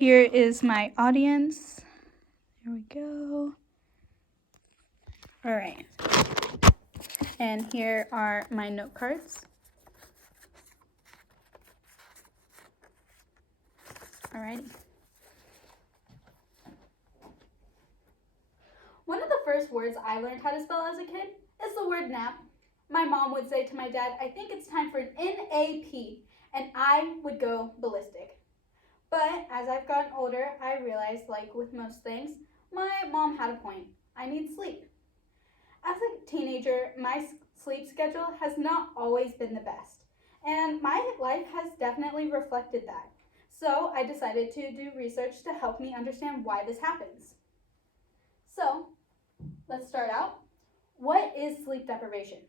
Here is my audience. There we go. All right. And here are my note cards. Alrighty. One of the first words I learned how to spell as a kid is the word nap. My mom would say to my dad, "I think it's time for an NAP," and I would go ballistic. But as I've gotten older, I realized, like with most things, my mom had a point. I need sleep. As a teenager, my sleep schedule has not always been the best, and my life has definitely reflected that. So I decided to do research to help me understand why this happens. So let's start out. What is sleep deprivation?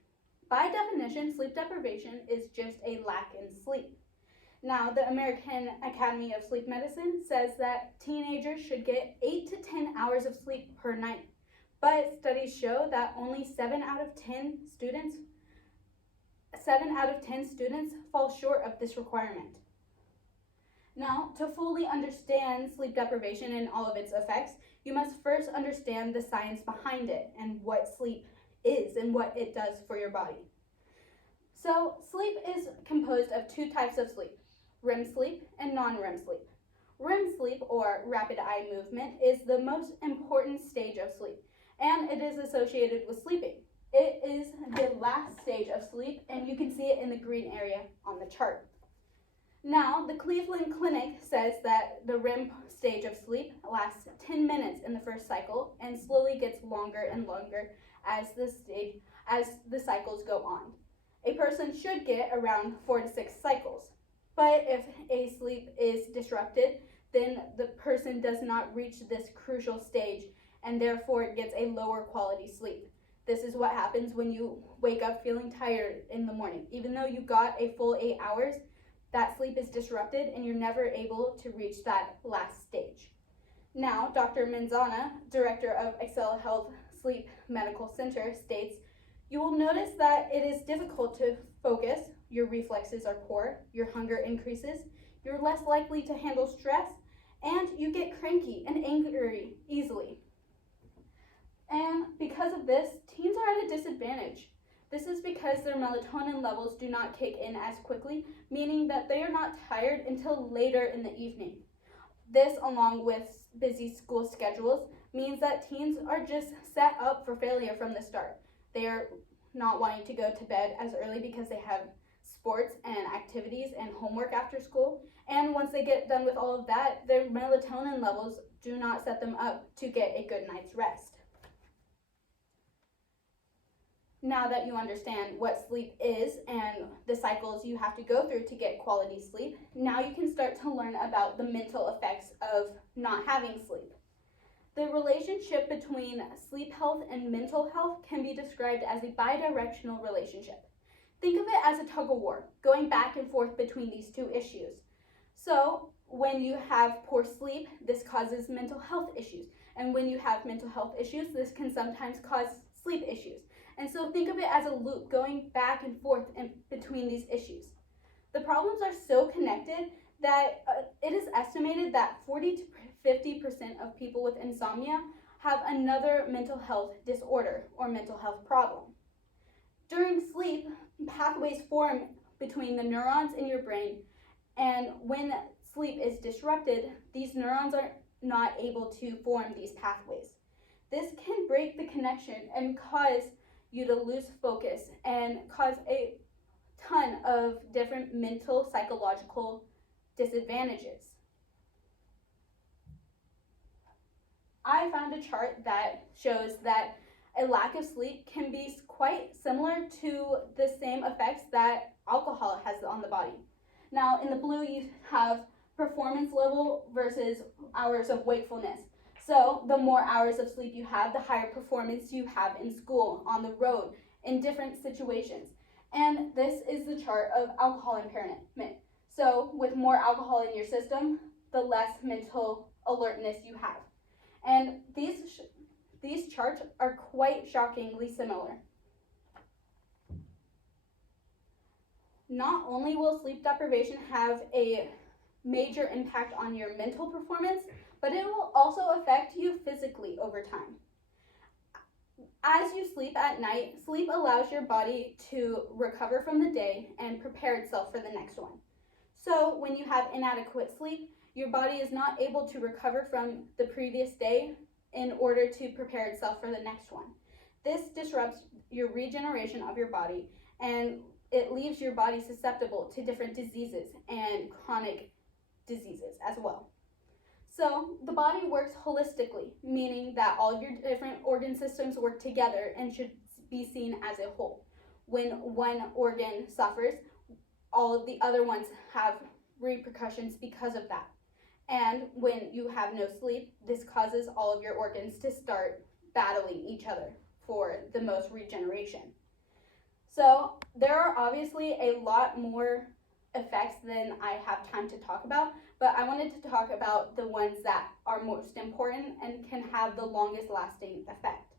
By definition, sleep deprivation is just a lack in sleep. Now, the American Academy of Sleep Medicine says that teenagers should get 8 to 10 hours of sleep per night. But studies show that only 7 out of 10 students fall short of this requirement. Now, to fully understand sleep deprivation and all of its effects, you must first understand the science behind it and what sleep is and what it does for your body. So, sleep is composed of two types of sleep: REM sleep and non-REM sleep. REM sleep, or rapid eye movement, is the most important stage of sleep, and it is associated with sleeping. It is the last stage of sleep, and you can see it in the green area on the chart. Now, the Cleveland Clinic says that the REM stage of sleep lasts 10 minutes in the first cycle and slowly gets longer and longer as the cycles go on. A person should get around 4 to 6 cycles. But if a sleep is disrupted, then the person does not reach this crucial stage and therefore gets a lower quality sleep. This is what happens when you wake up feeling tired in the morning. Even though you got a full 8 hours, that sleep is disrupted and you're never able to reach that last stage. Now, Dr. Manzana, director of Excel Health Sleep Medical Center, states, "You will notice that it is difficult to focus, your reflexes are poor, your hunger increases, you're less likely to handle stress, and you get cranky and angry easily." And because of this, teens are at a disadvantage. This is because their melatonin levels do not kick in as quickly, meaning that they are not tired until later in the evening. This, along with busy school schedules, means that teens are just set up for failure from the start. They are not wanting to go to bed as early because they have sports and activities and homework after school. And once they get done with all of that, their melatonin levels do not set them up to get a good night's rest. Now that you understand what sleep is and the cycles you have to go through to get quality sleep, now you can start to learn about the mental effects of not having sleep. The relationship between sleep health and mental health can be described as a bidirectional relationship. Think of it as a tug of war, going back and forth between these two issues. So, when you have poor sleep, this causes mental health issues. And when you have mental health issues, this can sometimes cause sleep issues. And so think of it as a loop going back and forth between these issues. The problems are so connected that it is estimated that 40 to 50% of people with insomnia have another mental health disorder or mental health problem. During sleep, pathways form between the neurons in your brain, and when sleep is disrupted, these neurons are not able to form these pathways. This can break the connection and cause you to lose focus and cause a ton of different mental, psychological disadvantages. I found a chart that shows that a lack of sleep can be quite similar to the same effects that alcohol has on the body. Now, in the blue, you have performance level versus hours of wakefulness. So the more hours of sleep you have, the higher performance you have in school, on the road, in different situations. And this is the chart of alcohol impairment. So with more alcohol in your system, the less mental alertness you have. And these charts are quite shockingly similar. Not only will sleep deprivation have a major impact on your mental performance, but it will also affect you physically over time. As you sleep at night, sleep allows your body to recover from the day and prepare itself for the next one. So when you have inadequate sleep, your body is not able to recover from the previous day in order to prepare itself for the next one. This disrupts your regeneration of your body, and it leaves your body susceptible to different diseases and chronic diseases as well. So the body works holistically, meaning that all of your different organ systems work together and should be seen as a whole. When one organ suffers, all of the other ones have repercussions because of that. And when you have no sleep, this causes all of your organs to start battling each other for the most regeneration. So there are obviously a lot more effects than I have time to talk about, but I wanted to talk about the ones that are most important and can have the longest lasting effect.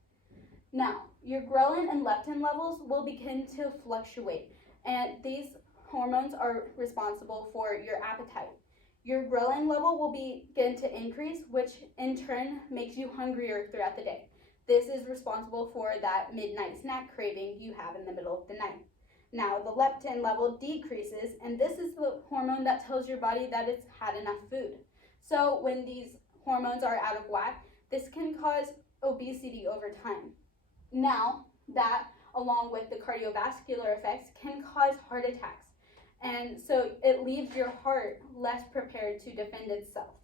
Now, your ghrelin and leptin levels will begin to fluctuate, and these hormones are responsible for your appetite. Your ghrelin level will begin to increase, which in turn makes you hungrier throughout the day. This is responsible for that midnight snack craving you have in the middle of the night. Now, the leptin level decreases, and this is the hormone that tells your body that it's had enough food. So when these hormones are out of whack, this can cause obesity over time. Now, that, along with the cardiovascular effects, can cause heart attacks. And so it leaves your heart less prepared to defend itself.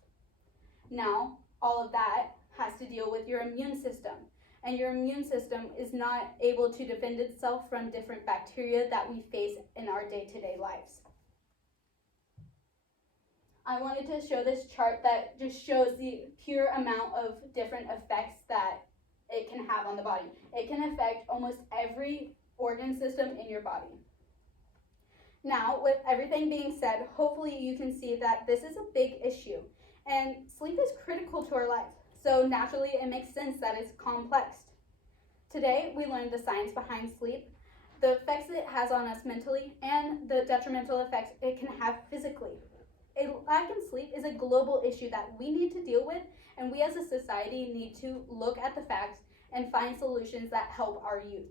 Now, all of that has to deal with your immune system. And your immune system is not able to defend itself from different bacteria that we face in our day-to-day lives. I wanted to show this chart that just shows the pure amount of different effects that it can have on the body. It can affect almost every organ system in your body. Now, with everything being said, hopefully you can see that this is a big issue, and sleep is critical to our life. So naturally, it makes sense that it's complex. Today, we learned the science behind sleep, the effects it has on us mentally, and the detrimental effects it can have physically. A lack in sleep is a global issue that we need to deal with, and we as a society need to look at the facts and find solutions that help our youth.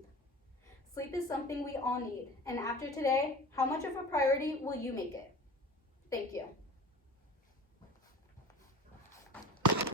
Sleep is something we all need, and after today, how much of a priority will you make it? Thank you.